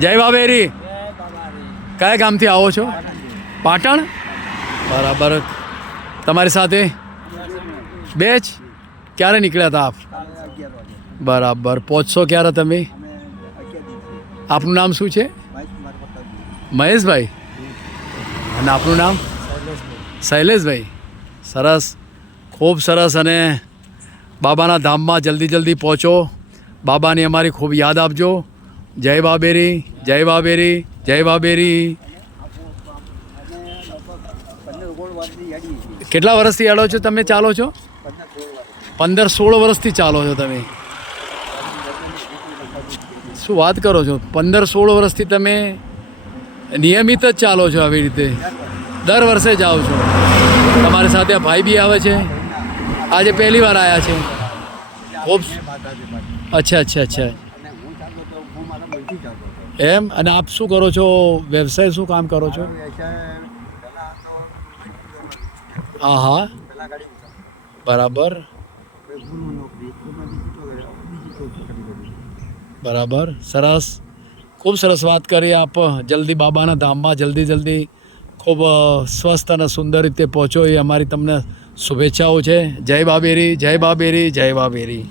જય બાબેરી. કયા ગામથી આવો છો? પાટણ. બરાબર. તમારી સાથે બે જ? ક્યારે નીકળ્યા હતા આપ? બરાબર. પહોંચશો ક્યારે તમે? આપનું નામ શું છે? મહેશભાઈ. અને આપનું નામ? શૈલેષભાઈ. સરસ, ખૂબ સરસ. અને બાબાના ધામમાં જલ્દી જલ્દી પહોંચો. બાબાની અમારી ખૂબ યાદ આપજો. જય બાબેરી, જય બાબેરી, જય બાબેરી. કેટલા વર્ષથી હેડો છો તમે? ચાલો છો? 15-16 વર્ષથી ચાલો છો તમે? શું વાત કરો છો? 15-16 વર્ષથી તમે નિયમિત જ ચાલો છો આવી રીતે? દર વર્ષે જાઓ છો? તમારી સાથે ભાઈ બી આવે છે? આજે પહેલી વાર આવ્યા છે? ખૂબ. અચ્છા અચ્છા અચ્છા. એમ. અને આપ શું કરો છો? વ્યવસાય શું કામ કરો છો? હા હા. બરાબર બરાબર. સરસ, ખૂબ સરસ વાત કરી આપ. જલ્દી બાબાના ધામમાં જલ્દી ખૂબ સ્વસ્થ અને સુંદર રીતે પહોંચો એ અમારી તમને શુભેચ્છાઓ છે. જય બાબેરી, જય બાબેરી, જય બાબેરી.